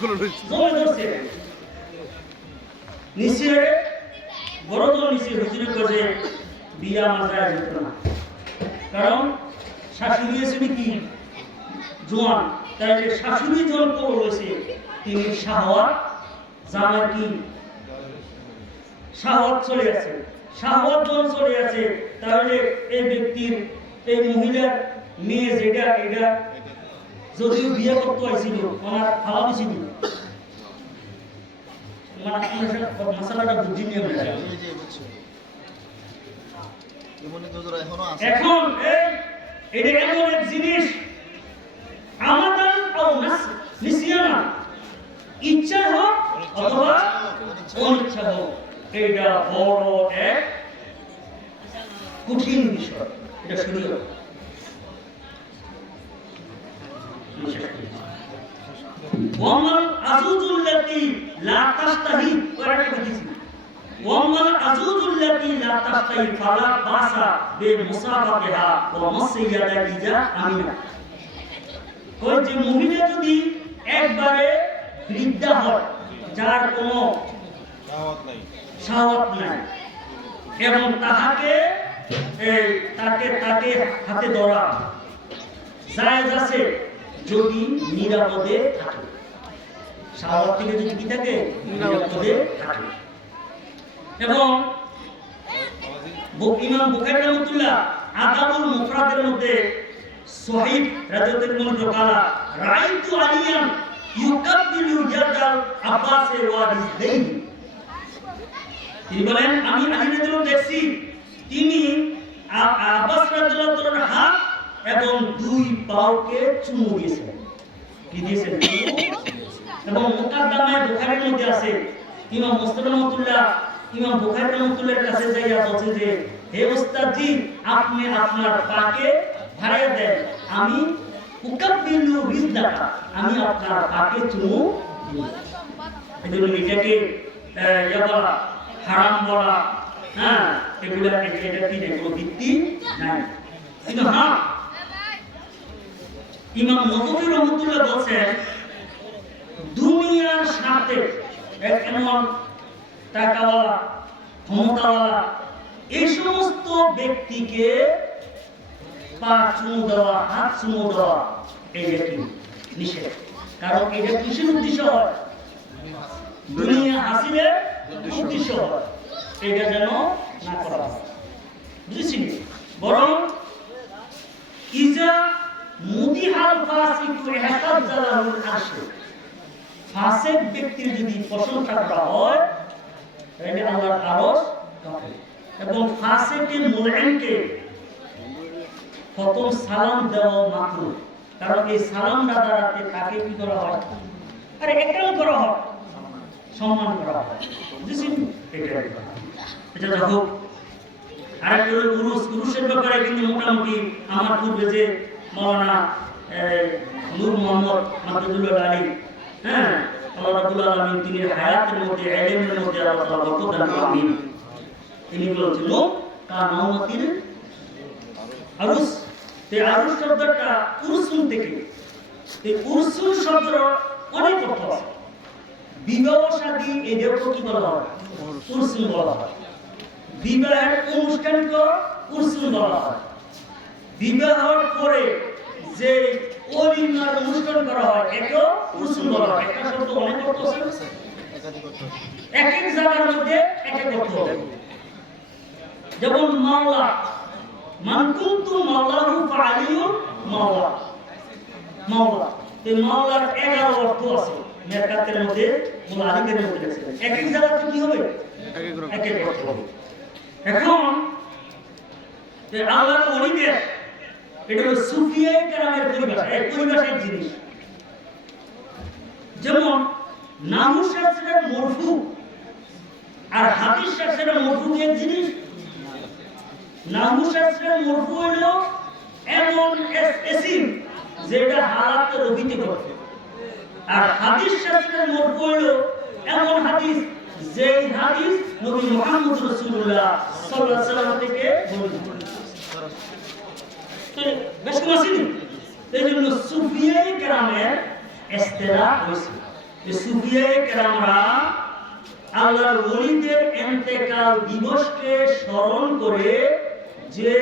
জমে ধরছে নিচে বড়জন নিচে হুজুরের কাছে বিয়া মাজায় যেত না, কারণ শাশুড়ি এসে কি জোয়ান, তাহলে শাশুড়ি যখন কবর হয়েছে তিনি শাহওয়াত জামার কি শাহওয়াত চলে আছে, শাহওয়াত যখন চলে আছে তাহলে এই ব্যক্তির এই মহিলার মেয়ে যেটা এটা যদিও বিয়ে করতে হয়েছিল ওনার খাওয়া ছিল মশালাটা বুদ্ধি নিয়ে এখন এটা এমন এক জিনিস আমাদের নিসিয়ানা ইচ্ছা হোক অথবা অনিচ্ছা হোক, এটা বড় এক কঠিন বিষয়, এটা শরীয়ত ওয়ামাল আজুজুল্লাতি লা তাস্তাহি ওয়ারাকে দিছি ওয়ামাল আজুজুল্লাতি লা তাস্তাহি ফালা বাসা বে মুসাফাতিহা ওয়া মাসিয়াদা ইজা আমিনা। কই যে মহিলা যদি একবারে বৃদ্ধা হয়, যার কোনো শাহওয়াত নাই এবং তাকে হাতে ধরা জায়েজ আছে যদি নিরাপদে থাকে, শাহওয়াত থেকে যদি কি থাকে নিরাপদে থাকে। এবং ইমাম বুখারী রাহমাতুল্লাহ আদাবুল মুফরাদের মধ্যে সহিহ রাদিয়াল্লাহু আনহু قال রাআইতু আলিয়ান ইউকাব্বিলু ইয়াদাল আব্বাস ওয়া রিজলাইহি, তিনি বলেন আমি আলী রাদিয়াল্লাহু দেখছি তিনি আব্বাস রাদিয়াল্লাহু তাআলার হাত এবং দুই পাওকে চুমু দিয়েছেন, কি দিয়েছেন এবং মুকাদ্দামায়ে বুখারীর মধ্যে আছে ইমাম মুসলিম রাহমাতুল্লাহ ইমাম বুখারী রাহমাতুল্লাহর কাছে যাইয়া বলেন যে হে ওস্তাদ জি আপনি আপনার পাকে ভাড়ায় দেন, আমি উকাব্বিলু রিজলাকা আমি আপনার পাকে চুমু দিব। এজন্য এটাকে বলা হারাম বলা, হ্যাঁ এগুলা এটা কি কোনো ভিত্তি নাই। কিন্তু হ্যাঁ ইমাম নববী রাহমাতুল্লাহ বলেন দুনিয়ার সাথে এমন টাকাওয়ালা ক্ষমতাওয়ালা এই সমস্ত ব্যক্তিকে পা চুমু দেওয়া হাত চুমু দেওয়া এটা কি নিষেধ, কারণ এটা কিসের উদ্দেশ্য হয়, দুনিয়া হাসিলের উদ্দেশ্য হয়, এটা যেন না করা হয়, বুঝেছি। বরং ইজা মুদিহাল ফাসিকু ইহতাজালাহুল আরশ, ফাসিক ব্যক্তির যদি প্রশংসা করা হয় তাহলে আল্লাহর আরশ কাঁপে। এবং ফাসিকের মুলআনকে প্রথম সালাম দেওয়া মাকরুহ, কারণ এই সালাম দ্বারাতে তাকে কি করা হয়, আরে একরাম করা হয়, সম্মান করা হয়, বুঝেছেন। এটা দেখো আরেকটা হলো পুরুষের ব্যাপারে কিন্তু মোটামুটি আমার পূর্বে যে মাওলানা নূর মোহাম্মদ মাহমুদুল্লাহ আলী, হ্যাঁ আল্লাহ রাব্বুল আলামিন তিনি হায়াতের মধ্যে ইলমের মধ্যে আল্লাহ তাআলা বরকত দান করুন, তিনি বলেছিল কানাউমাতির আরুস, এই আরুস শব্দটা উরসুন থেকে, এই উরসুন শব্দের অনেক অর্থ আছে। বিবাহ শাদী এদেরকে কি বলা হয়, উরসুন বলা হয়। বিবাহের অনুষ্ঠানকে উরসুন বলা হয়। বিবাহের পরে যে ওলিমার অনুষ্ঠান করা হয় একে উরসুন বলা হয়। একটা শব্দ অনেক অর্থ আছে, এক এক জায়গার মধ্যে এক এক অর্থ। যেমন মাওলা, মান কুনতু মাওলাহু ফাআলিয়ুন মাওলা, মাওলা এই মাওলার 11 অর্থ আছে মেরকাতের মধ্যে, মুলাহিকের মধ্যে আছে। এক এক জায়গাতে কি হবে, এক এক অর্থ হবে। এখন যে আল্লাহর ওলিদের এটা হলো সুফিয়ায়ে কেরামের পরিভাষা, এই পরিভাষার জিনিস। যেমন নাহু শাস্ত্রের মরফু আর হাদিস শাস্ত্রের মরফু এক জিনিস। নাহু শাস্ত্রের মরফু হলো এমন এসিম যেটা হালাতে রবিতে ঘটে, আর হাদিস শাস্ত্রের মরফু হলো এমন হাদিস যে হাদিস নবী মুহাম্মদ রাসূলুল্লাহ সাল্লাল্লাহু আলাইহি ওয়াসাল্লাম থেকে বর্ণিত। তো বেশ কমাসিনি এইজন্য সুফিয়ায়ে কেরামের ইস্তিলাহ হইছে। সুফিয়ায়ে কেরামরা আল্লাহর ওলিদের ইন্তেকাল দিবসকে স্মরণ করে যে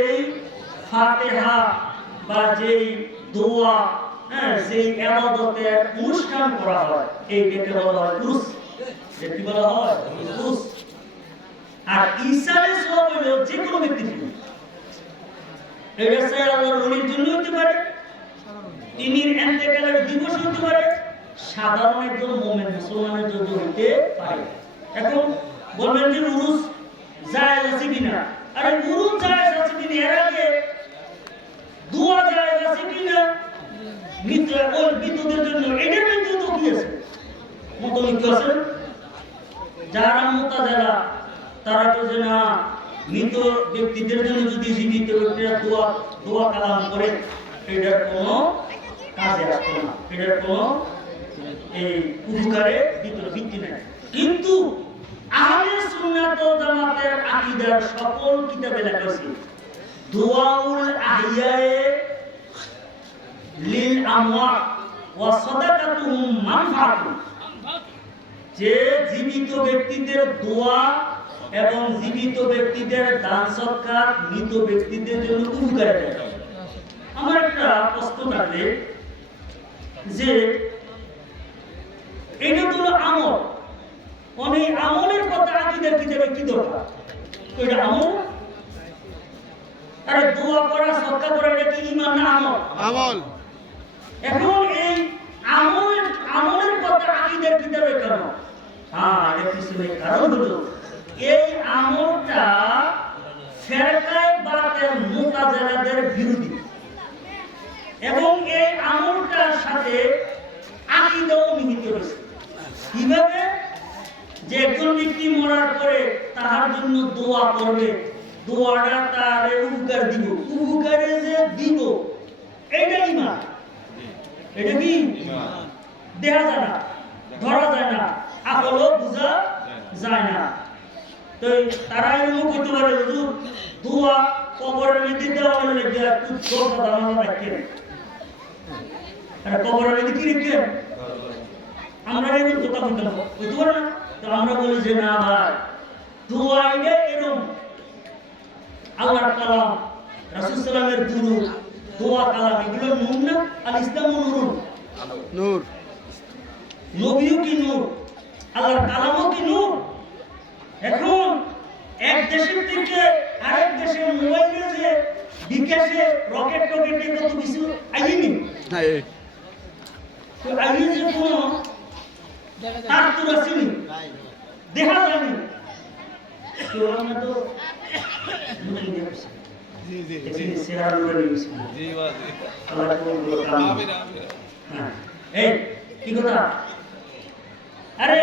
ফাতিহা বা যেই দোয়া, যেই ইবাদতের অনুষ্ঠান করা হয় এইটাকে বলা হয় উরুস। কি বলা হয়? উরুস। আর ঈসা আলাইহিস সালাম হলো যে কোনো ব্যক্তির জন্য, এটা সে আল্লাহর ওলির জন্য হতে পারে, তিনি ইন্তেকালের দিবস হতে পারে, সাধারণ একজন মুমিন মুসলমানের জন্য হতে পারে। এখন বলবেন যে উরুস জায়েজ আছে কিনা? আরে উরুস জায়েজ আছে কিনা, এর আগে দোয়া জায়েজ আছে কিনা মৃতদের জন্য, এটার মধ্যে তো কি আছে? মতমিক্য আছে। যারা মুতাজিলা তারা তো যে না, মৃত ব্যক্তিদের জন্য যদি জীবিত ব্যক্তিরা দোয়া কালাম করে এটার কোনো কাজে আসবে না, এটার কোনো এই উপকারে ভিত্তি নাই। কিন্তু আহলে সুন্নাত ওয়াল জামাতের আকীদার সকল কিতাবে লেখা আছে দুআউল আহিয়ায়ে লিল আমওয়াত ওয়া সাদাকাতুহুম মানফাআতুন, যে জীবিত ব্যক্তিদের দোয়া এবং জীবিত ব্যক্তিদের দান সদকাত মৃত ব্যক্তিদের জন্য উপকারে দেয়। আমার একটা প্রশ্ন থাকে যে এটা তো আমল, অনেক আমলের কথা আকীদার কিতাবে কি দরকার? এটা আমল? আরে দোয়া করা সদকা করা এটা কি ঈমান না আমল? আমল। এখন এই আমলের কথা আকীদার কিতাবে কেন? এর পিছনে কারণ হলো এই আমলটা ফিরকায়ে বাতিল মুতাজিলাদের বিরোধী, এবং এই আমলটার সাথে আকীদাও নিহিত রয়েছে। কিভাবে? যে একজন ব্যক্তি মরার পরে তার জন্য দোয়া করবে, দোয়াটা তার উপকার দিব, উপকারে যে দিব এটা ঈমান। এটা কি দেখা যায় না, ধরা যায় না, আকলও বোঝা যায় না। তো তারা এরকম করতে পারে হুজুর দোয়া কবরের মধ্যে দেওয়া হলে একটু দরজা দাঁড়ানো রাখেন, কবরের মধ্যে কি রেখেন আমরা এরকম কথা বলতে পারি না। তো আমরা বলি যে না ভাই, দোয়া এটা এরকম আল্লাহর কালাম, রাসূল সাল্লাল্লাহু আলাইহি দুরূদ, দোয়া কালাম এগুলো নূর না? আল ইসলামু নূর, নূর নবীও কি নূর, আল্লাহর কালামও কি নূর। এখন এক দেশের থেকে আরেক দেশের মোবাইলে যে বিকাশে রকেট টকেটে কত কিছু আইনি, তো আইনি যে কোনো তার তো আসেনি, দেখা যায়নি। তো আমরা তো এই কি কথা? আরে